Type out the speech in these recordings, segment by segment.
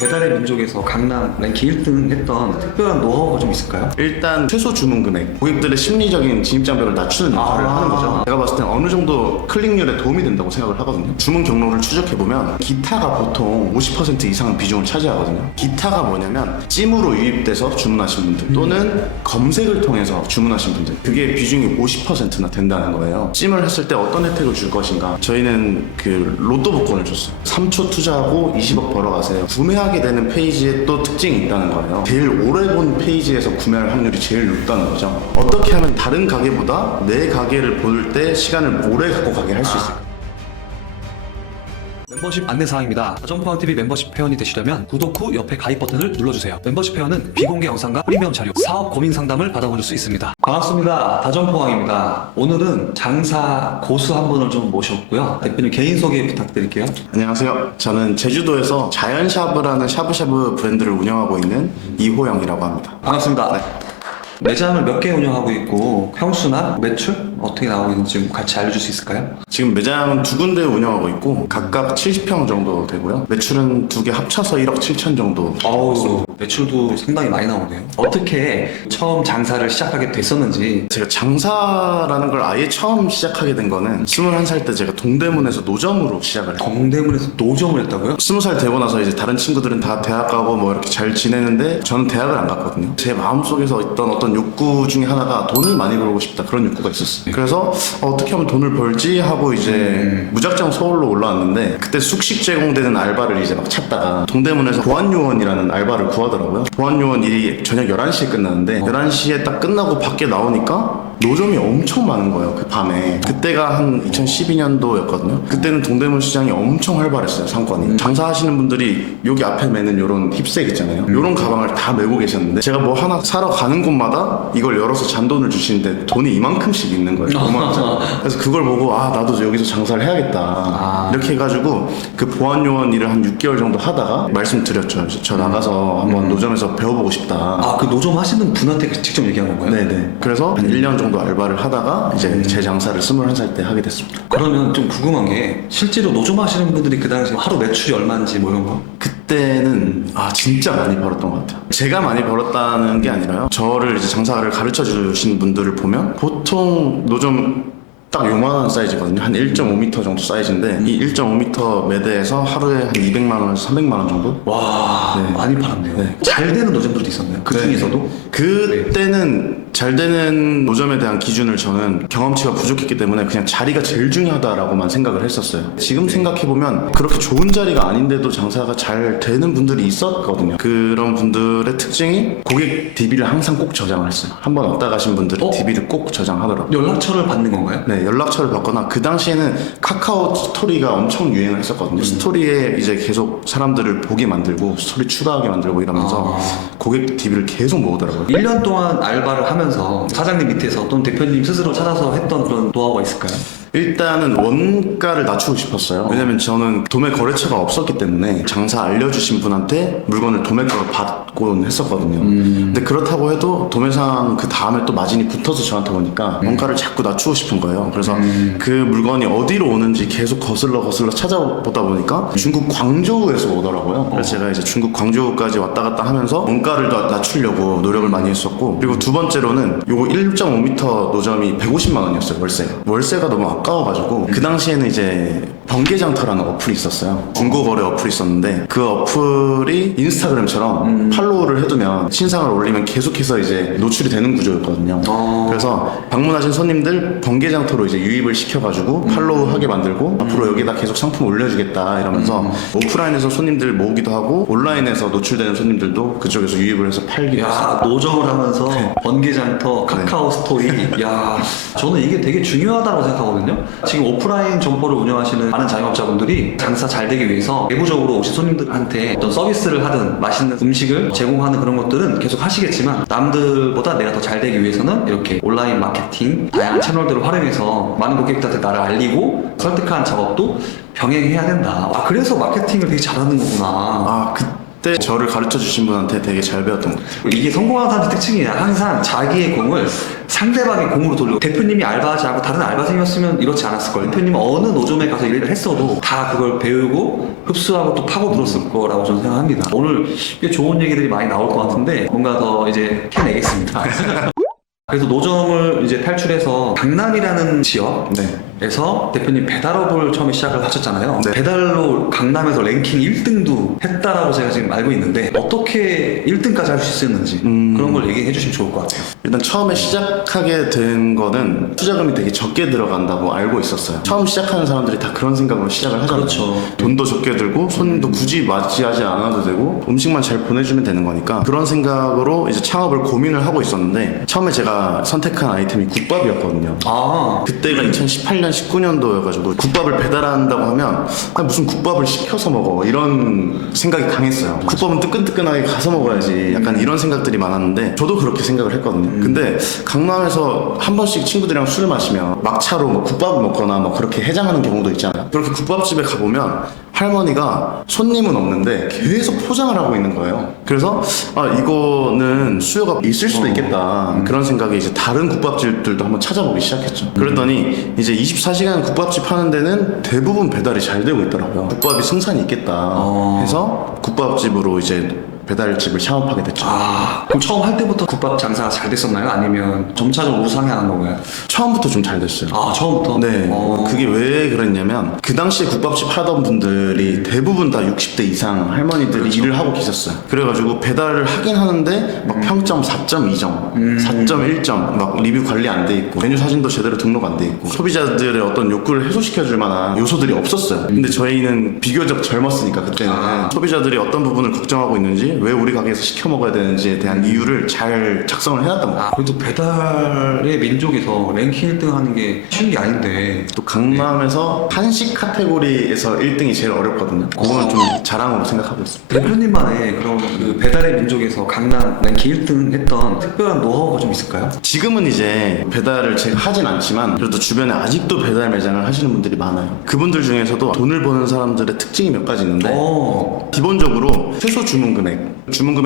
배달의 민족에서 강남 랭킹 1등 했던 특별한 노하우가 좀 있을까요? 일단 최소 주문 금액, 고객들의 심리적인 진입장벽을 낮추는 역할을 하는 거죠. 제가 봤을 땐 어느 정도 클릭률에 도움이 된다고 생각을 하거든요. 주문 경로를 추적해보면 기타가 보통 50% 이상의 비중을 차지하거든요. 기타가 뭐냐면 찜으로 유입돼서 주문하신 분들 또는 검색을 통해서 주문하신 분들, 그게 비중이 50%나 된다는 거예요. 찜을 했을 때 어떤 혜택을 줄 것인가. 저희는 그 로또 복권을 줬어요. 3초 투자하고 20억 벌어가세요. 구매하게 되는 페이지에 또 특징이 있다는 거예요. 제일 오래 본 페이지에서 구매할 확률이 제일 높다는 거죠. 어떻게 하면 다른 가게보다 내 가게를 볼 때 시간을 오래 갖고 가게 할 수 있을까? 멤버십 안내사항입니다. 다점포항TV 멤버십 회원이 되시려면 구독 후 옆에 가입 버튼을 눌러주세요. 멤버십 회원은 비공개 영상과 프리미엄 자료, 사업 고민 상담을 받아보실 수 있습니다. 반갑습니다. 다점포항입니다. 오늘은 장사 고수 한 분을 좀 모셨고요. 대표님 개인 소개 부탁드릴게요. 안녕하세요. 저는 제주도에서 자연샤브라는 샤브샤브 브랜드를 운영하고 있는 이호영이라고 합니다. 반갑습니다. 네. 매장을 몇 개 운영하고 있고 평수나 매출 어떻게 나오고 있는지 좀 같이 알려줄 수 있을까요? 지금 매장은 두 군데 운영하고 있고 각각 70평 정도 되고요. 매출은 두 개 합쳐서 1억 7천 정도. 어우, 매출도 상당히 많이 나오네요. 어떻게 처음 장사를 시작하게 됐었는지. 제가 장사라는 걸 아예 처음 시작하게 된 거는 21살 때 제가 동대문에서 노점으로 시작을 했어요. 동대문에서 노점을 했다고요? 20살 되고 나서 이제 다른 친구들은 다 대학 가고 뭐 이렇게 잘 지내는데 저는 대학을 안 갔거든요. 제 마음속에서 있던 어떤 욕구 중에 하나가 돈을 많이 벌고 싶다, 그런 욕구가 있었어요. 그래서 어떻게 하면 돈을 벌지 하고 이제 무작정 서울로 올라왔는데, 그때 숙식 제공되는 알바를 이제 막 찾다가 동대문에서 보안요원이라는 알바를 구하더라고요. 보안요원 일이 저녁 11시에 끝나는데 11시에 딱 끝나고 밖에 나오니까 노점이 엄청 많은 거예요, 그 밤에. 그때가 한 2012년도였거든요. 그때는 동대문 시장이 엄청 활발했어요, 상권이. 장사하시는 분들이 여기 앞에 매는 요런 힙색 있잖아요. 요런 가방을 다 메고 계셨는데, 제가 뭐 하나 사러 가는 곳마다 이걸 열어서 잔돈을 주시는데 돈이 이만큼씩 있는 거예요. 5만 원. 그래서 그걸 보고 나도 여기서 장사를 해야겠다. 이렇게 해가지고 그 보안요원 일을 한 6개월 정도 하다가 말씀드렸죠. 저 나가서 한번 노점에서 배워보고 싶다. 그 노점 하시는 분한테 직접 얘기한 건가요? 네네. 그래서 한 1년 정도 알바를 하다가 이제 제 장사를 21살 때 하게 됐습니다. 그러면 좀 궁금한 게, 실제로 노점 하시는 분들이 그 당시에 하루 매출이 얼마인지 뭐 이런 거? 그때는 진짜 많이 벌었던 것 같아요. 제가 많이 벌었다는 게 아니라요, 저를 이제 장사를 가르쳐 주신 분들을 보면 보통 노점 딱 요만한 사이즈거든요. 한 1.5m 정도 사이즈인데 이 1.5m 매대에서 하루에 한 200만 원에서 300만 원 정도? 와, 네. 많이 팔았네요. 네. 잘 되는 노점들도 있었나요? 그 중에서도? 그때는 잘 되는 노점에 대한 기준을 저는 경험치가 부족했기 때문에 그냥 자리가 제일 중요하다라고만 생각을 했었어요. 지금 생각해보면 그렇게 좋은 자리가 아닌데도 장사가 잘 되는 분들이 있었거든요. 그런 분들의 특징이 고객 DB를 항상 꼭 저장을 했어요. 한번 왔다 가신 분들은 DB를 꼭 저장하더라고요. 연락처를 받는 건가요? 네, 연락처를 받거나 그 당시에는 카카오 스토리가 엄청 유행을 했었거든요. 스토리에 이제 계속 사람들을 보게 만들고 스토리 추가하게 만들고 이러면서 고객 DB를 계속 모으더라고요. 1년 동안 알바를 하면서 사장님 밑에서 또는 대표님 스스로 찾아서 했던 그런 노하우가 있을까요? 일단은 원가를 낮추고 싶었어요. 왜냐면 저는 도매 거래처가 없었기 때문에 장사 알려주신 분한테 물건을 도매가로 받곤 했었거든요. 근데 그렇다고 해도 도매상 그 다음에 또 마진이 붙어서 저한테 오니까 원가를 자꾸 낮추고 싶은 거예요. 그래서 그 물건이 어디로 오는지 계속 거슬러 찾아보다 보니까 중국 광저우에서 오더라고요. 그래서 제가 이제 중국 광저우까지 왔다 갔다 하면서 원가를 낮추려고 노력을 많이 했었고, 그리고 두 번째로는 요거 1.5m 노점이 150만 원이었어요, 월세가 너무 아까워가지고. 그 당시에는 이제 번개장터라는 어플이 있었어요. 중고거래 어플이 있었는데 그 어플이 인스타그램처럼 팔로우를 해두면 신상을 올리면 계속해서 이제 노출이 되는 구조였거든요. 그래서 방문하신 손님들 번개장터로 이제 유입을 시켜가지고 팔로우하게 만들고 앞으로 여기다 계속 상품 올려주겠다 이러면서 오프라인에서 손님들 모으기도 하고 온라인에서 노출되는 손님들도 그쪽에서 유입을 해서 팔기도 했어요. 노점을 하면서 번개장터, 카카오 스토리. 저는 이게 되게 중요하다고 생각하거든요. 지금 오프라인 점포를 운영하시는 많은 자영업자분들이 장사 잘 되기 위해서 내부적으로 오신 손님들한테 어떤 서비스를 하든 맛있는 음식을 제공하는 그런 것들은 계속 하시겠지만, 남들보다 내가 더 잘 되기 위해서는 이렇게 온라인 마케팅, 다양한 채널들을 활용해서 많은 고객들한테 나를 알리고 설득하는 작업도 병행해야 된다. 그래서 마케팅을 되게 잘하는 거구나. 그때 저를 가르쳐 주신 분한테 되게 잘 배웠던 것 같아요. 이게 성공하는 사람의 특징이야. 항상 자기의 공을 상대방의 공으로 돌리고, 대표님이 알바하지 않고 다른 알바생이었으면 이렇지 않았을 거예요. 대표님은 어느 노점에 가서 일을 했어도 다 그걸 배우고 흡수하고 또 파고들었을 거라고 저는 생각합니다. 오늘 꽤 좋은 얘기들이 많이 나올 것 같은데 뭔가 더 이제 캐내겠습니다. 그래서 노점을 이제 탈출해서 강남이라는 지역에서 대표님 배달업을 처음에 시작을 하셨잖아요. 네. 배달로 강남에서 랭킹 1등도 했다라고 제가 지금 알고 있는데 어떻게 1등까지 할 수 있었는지 그런 걸 얘기해 주시면 좋을 것 같아요. 일단 처음에 시작하게 된 거는 투자금이 되게 적게 들어간다고 알고 있었어요. 처음 시작하는 사람들이 다 그런 생각으로 시작을 하잖아요. 그렇죠. 돈도 적게 들고 손님도 굳이 맞이하지 않아도 되고 음식만 잘 보내주면 되는 거니까 그런 생각으로 이제 창업을 고민을 하고 있었는데 처음에 제가 선택한 아이템이 국밥이었거든요. 아, 그때가 2018년, 19년도여가지고 국밥을 배달한다고 하면 무슨 국밥을 시켜서 먹어 이런 생각이 강했어요. 국밥은 뜨끈뜨끈하게 가서 먹어야지 약간 이런 생각들이 많았는데 저도 그렇게 생각을 했거든요. 근데 강남에서 한 번씩 친구들이랑 술을 마시면 막차로 뭐 국밥을 먹거나 뭐 그렇게 해장하는 경우도 있잖아요. 그렇게 국밥집에 가보면 할머니가 손님은 없는데 계속 포장을 하고 있는 거예요. 그래서 이거는 수요가 있을 수도 있겠다 그런 생각에 이제 다른 국밥집들도 한번 찾아보기 시작했죠. 그랬더니 이제 24시간 국밥집 하는 데는 대부분 배달이 잘 되고 있더라고요. 국밥이 승산이 있겠다 해서 국밥집으로 이제 배달집을 창업하게 됐죠. 아, 그럼 처음 할 때부터 국밥 장사가 잘 됐었나요? 아니면 점차적으로 우상향한 건가요? 처음부터 좀 잘 됐어요. 아, 처음부터? 네. 그게 왜 그랬냐면 그 당시에 국밥집 하던 분들이 대부분 다 60대 이상 할머니들이 그렇죠. 일을 하고 계셨어요. 그래가지고 배달을 하긴 하는데 막 평점 4.2점, 4.1점 막 리뷰 관리 안 돼 있고 메뉴 사진도 제대로 등록 안 돼 있고 소비자들의 어떤 욕구를 해소시켜줄 만한 요소들이 없었어요. 근데 저희는 비교적 젊었으니까 그때는 소비자들이 어떤 부분을 걱정하고 있는지 왜 우리 가게에서 시켜 먹어야 되는지에 대한 이유를 잘 작성을 해놨던 거예요. 아, 그래도 배달의 민족에서 랭킹 1등 하는 게 쉬운 게 아닌데. 또 강남에서 한식 카테고리에서 1등이 제일 어렵거든요. 그거는 좀 자랑으로 생각하고 있습니다. 대표님만의 그런 그 배달의 민족에서 강남 랭킹 1등 했던 특별한 노하우가 좀 있을까요? 지금은 이제 배달을 제가 하진 않지만 그래도 주변에 아직도 배달 매장을 하시는 분들이 많아요. 그분들 중에서도 돈을 버는 사람들의 특징이 몇 가지 있는데 기본적으로 최소 주문 금액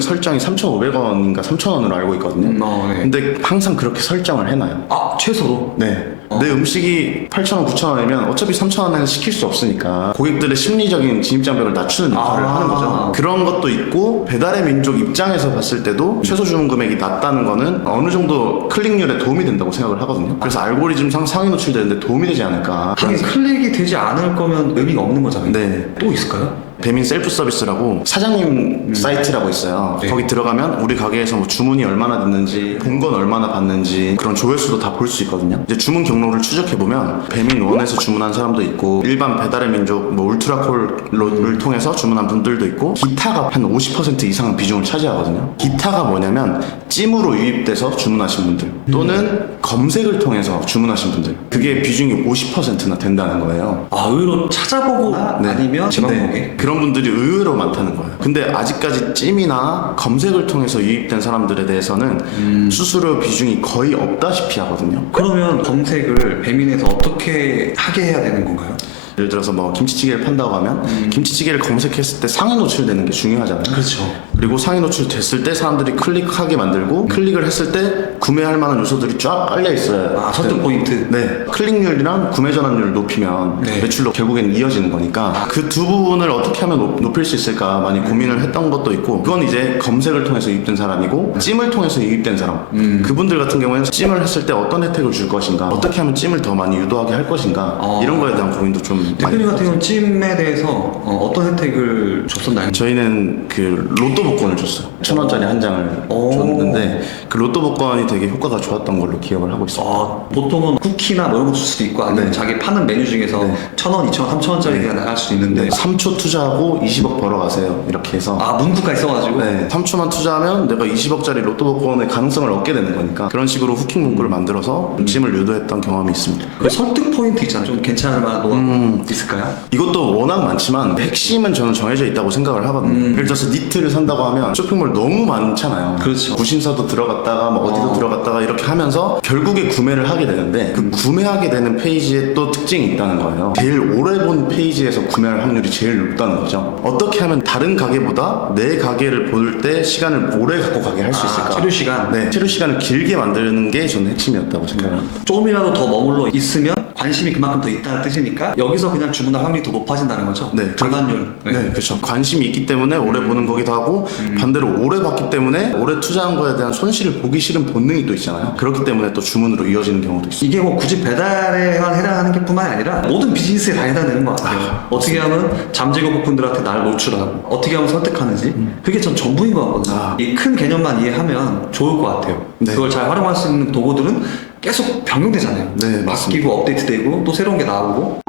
설정이 3,500원인가 3,000원으로 알고 있거든요. 네. 근데 항상 그렇게 설정을 해놔요. 아, 최소로? 네. 내 음식이 8,000원, 9,000원이면 어차피 3,000원에는 시킬 수 없으니까 고객들의 심리적인 진입장벽을 낮추는 역할을 하는 거죠. 그런 것도 있고 배달의 민족 입장에서 봤을 때도 최소 주문 금액이 낮다는 거는 어느 정도 클릭률에 도움이 된다고 생각을 하거든요. 그래서 알고리즘상 상위 노출되는데 도움이 되지 않을까. 하긴 클릭이 되지 않을 거면 의미가 없는 거잖아요. 네. 또 있을까요? 배민 셀프 서비스라고 사장님 사이트라고 있어요. 네. 거기 들어가면 우리 가게에서 뭐 주문이 얼마나 됐는지, 본 건 얼마나 받는지 그런 조회수도 다 볼 수 있거든요. 이제 주문 경로를 추적해 보면 배민 원에서 주문한 사람도 있고 일반 배달의 민족 뭐 울트라콜을 통해서 주문한 분들도 있고 기타가 한 50% 이상 비중을 차지하거든요. 기타가 뭐냐면 찜으로 유입돼서 주문하신 분들 또는 검색을 통해서 주문하신 분들 그게 비중이 50%나 된다는 거예요. 아, 의외로 찾아보고 네. 아니면 제목 네. 보게? 그런 분들이 의외로 많다는 거예요. 근데 아직까지 찜이나 검색을 통해서 유입된 사람들에 대해서는 수수료 비중이 거의 없다시피 하거든요. 그러면 검색을 배민에서 어떻게 하게 해야 되는 건가요? 예를 들어서 뭐 김치찌개를 판다고 하면 김치찌개를 검색했을 때 상위 노출되는 게 중요하잖아요. 그렇죠. 그리고 상위 노출됐을 때 사람들이 클릭하게 만들고 클릭을 했을 때 구매할 만한 요소들이 쫙 깔려 있어요. 아, 선택 포인트. 네, 클릭률이랑 구매 전환율을 높이면 네. 매출로 결국엔 이어지는 거니까 그 두 부분을 어떻게 하면 높일 수 있을까 많이 고민을 했던 것도 있고 그건 이제 검색을 통해서 유입된 사람이고 찜을 통해서 유입된 사람 그분들 같은 경우에는 찜을 했을 때 어떤 혜택을 줄 것인가 어떻게 하면 찜을 더 많이 유도하게 할 것인가 이런 거에 대한 고민도 좀 대표님 같은 경우는 찜에 대해서 어떤 혜택을 줬었나요? 저희는 그 로또 복권을 줬어요. 1,000원짜리 한 장을 줬는데 그 로또 복권이 되게 효과가 좋았던 걸로 기억을 하고 있어요. 보통은 쿠키나 뭐 이런 거 줄 수도 있고 아니면 네. 자기 파는 메뉴 중에서 1,000원, 2,000원, 3,000원짜리가 나갈 수도 있는데 3초 투자하고 20억 벌어가세요. 이렇게 해서 문구가 있어가지고 네, 3초만 투자하면 내가 20억짜리 로또 복권의 가능성을 얻게 되는 거니까 그런 식으로 후킹 문구를 만들어서 찜을 유도했던 경험이 있습니다. 그 설득 포인트 있잖아요. 좀 괜찮을 만한 노하우. 있을까요? 이것도 워낙 많지만 핵심은 저는 정해져 있다고 생각을 하거든요. 예를 들어서 니트를 산다고 하면 쇼핑몰 너무 많잖아요. 그렇죠. 구신사도 들어갔다가 뭐 어디도 들어갔다가 이렇게 하면서 결국에 구매를 하게 되는데 그 구매하게 되는 페이지에 또 특징이 있다는 거예요. 제일 오래 본 페이지에서 구매할 확률이 제일 높다는 거죠. 어떻게 하면 다른 가게보다 내 가게를 볼 때 시간을 오래 갖고 가게 할 수 있을까? 체류 시간. 네, 체류 시간을 길게 만드는 게 저는 핵심이었다고 생각합니다. 조금이라도 더 머물러 있으면 관심이 그만큼 더 있다는 뜻이니까 여기서 그냥 주문할 확률이 더 높아진다는 거죠. 네. 전환율. 네, 그렇죠. 관심이 있기 때문에 오래 보는 거기도 하고 반대로 오래 봤기 때문에 오래 투자한 거에 대한 손실을 보기 싫은 본능이 또 있잖아요. 그렇기 때문에 또 주문으로 이어지는 경우도 있어요. 이게 뭐 굳이 배달에만 해당하는 게 뿐만이 아니라 모든 비즈니스에 다 해당되는 것 같아요. 어떻게 하면 잠재고 고객분들한테 나를 노출하고 어떻게 하면 설득하는지 그게 전 전부인 것 같거든요. 이 큰 개념만 이해하면 좋을 것 같아요. 네. 그걸 잘 활용할 수 있는 도구들은 계속 변경되잖아요. 네, 맞습니다. 바뀌고 업데이트되고 또 새로운 게 나오고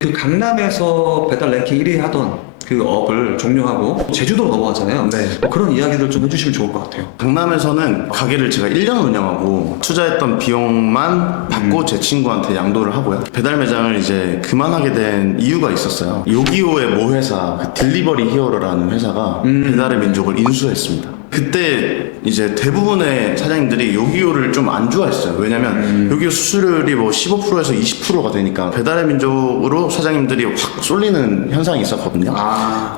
그 강남에서 배달 랭킹 1위 하던 그 업을 종료하고 제주도로 넘어갔잖아요. 네. 그런 이야기들 좀 해주시면 좋을 것 같아요. 강남에서는 가게를 제가 1년 운영하고 투자했던 비용만 받고 제 친구한테 양도를 하고요. 배달 매장을 이제 그만하게 된 이유가 있었어요. 요기요의 모 회사, 그 딜리버리 히어로라는 회사가 배달의 민족을 인수했습니다. 그때 이제 대부분의 사장님들이 요기요를 좀 안 좋아했어요. 왜냐면 요기요 수수료율이 뭐 15%에서 20%가 되니까 배달의 민족으로 사장님들이 확 쏠리는 현상이 있었거든요.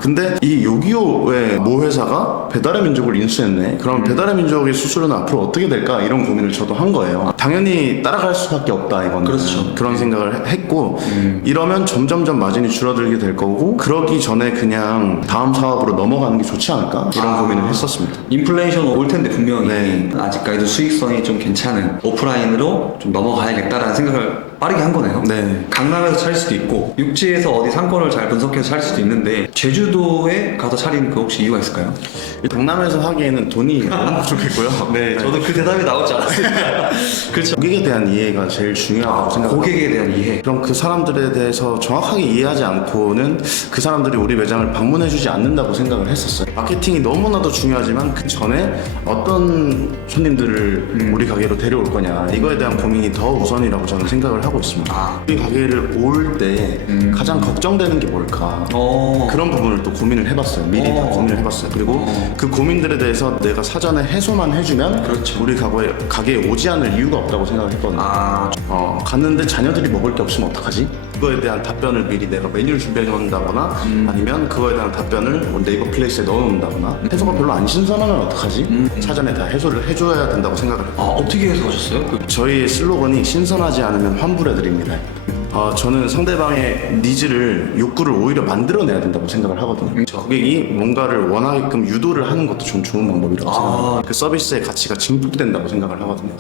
근데 이 요기요의 모 회사가 배달의 민족을 인수했네. 그럼 배달의 민족의 수수료는 앞으로 어떻게 될까? 이런 고민을 저도 한 거예요. 당연히 따라갈 수밖에 없다 이거는. 그렇죠. 그런 생각을 했고 이러면 점점점 마진이 줄어들게 될 거고 그러기 전에 그냥 다음 사업으로 넘어가는 게 좋지 않을까? 이런 고민을 했었습니다. 인플레이션 올 텐데 분명히 네. 아직까지도 수익성이 좀 괜찮은 오프라인으로 좀 넘어가야겠다라는 생각을 빠르게 한 거네요. 네. 강남에서 차릴 수도 있고 육지에서 어디 상권을 잘 분석해서 차릴 수도 있는데 제주도에 가서 차린 그 혹시 이유가 있을까요? 강남에서 하기에는 돈이 너무 부족했고요. 네, 저도 그 대답이 나올 줄 알았습니다. 그렇죠. 고객에 대한 이해가 제일 중요하다고 생각합니다. 고객에 대한 이해. 그럼 그 사람들에 대해서 정확하게 이해하지 않고는 그 사람들이 우리 매장을 방문해주지 않는다고 생각을 했었어요. 마케팅이 너무나도 중요하지만 그 전에 어떤 손님들을 우리 가게로 데려올 거냐 이거에 대한 고민이 더 우선이라고 저는 생각을 하고 있습니다. 우리 가게를 올 때 가장 걱정되는 게 뭘까? 그런 부분을 또 고민을 해봤어요. 미리 다 고민을 해봤어요. 그리고 그 고민들에 대해서 내가 사전에 해소만 해주면 그렇죠. 우리 가게에 오지 않을 이유가 없다고 생각을 했거든요. 갔는데 자녀들이 먹을 게 없으면 어떡하지? 그거에 대한 답변을 미리 내가 메뉴를 준비해 놓는다거나 아니면 그거에 대한 답변을 뭐 네이버 플레이스에 넣어 놓는다거나 해소가 별로 안 신선하면 어떡하지? 사전에 다 해소를 해줘야 된다고 생각을 해요. 어떻게 해석하셨어요? 저희 슬로건이 신선하지 않으면 환불해드립니다. 저는 상대방의 니즈를 욕구를 오히려 만들어내야 된다고 생각을 하거든요. 고객이 뭔가를 원하게끔 유도를 하는 것도 좀 좋은 방법이라고 생각합니다. 그 서비스의 가치가 증폭된다고 생각을 하거든요.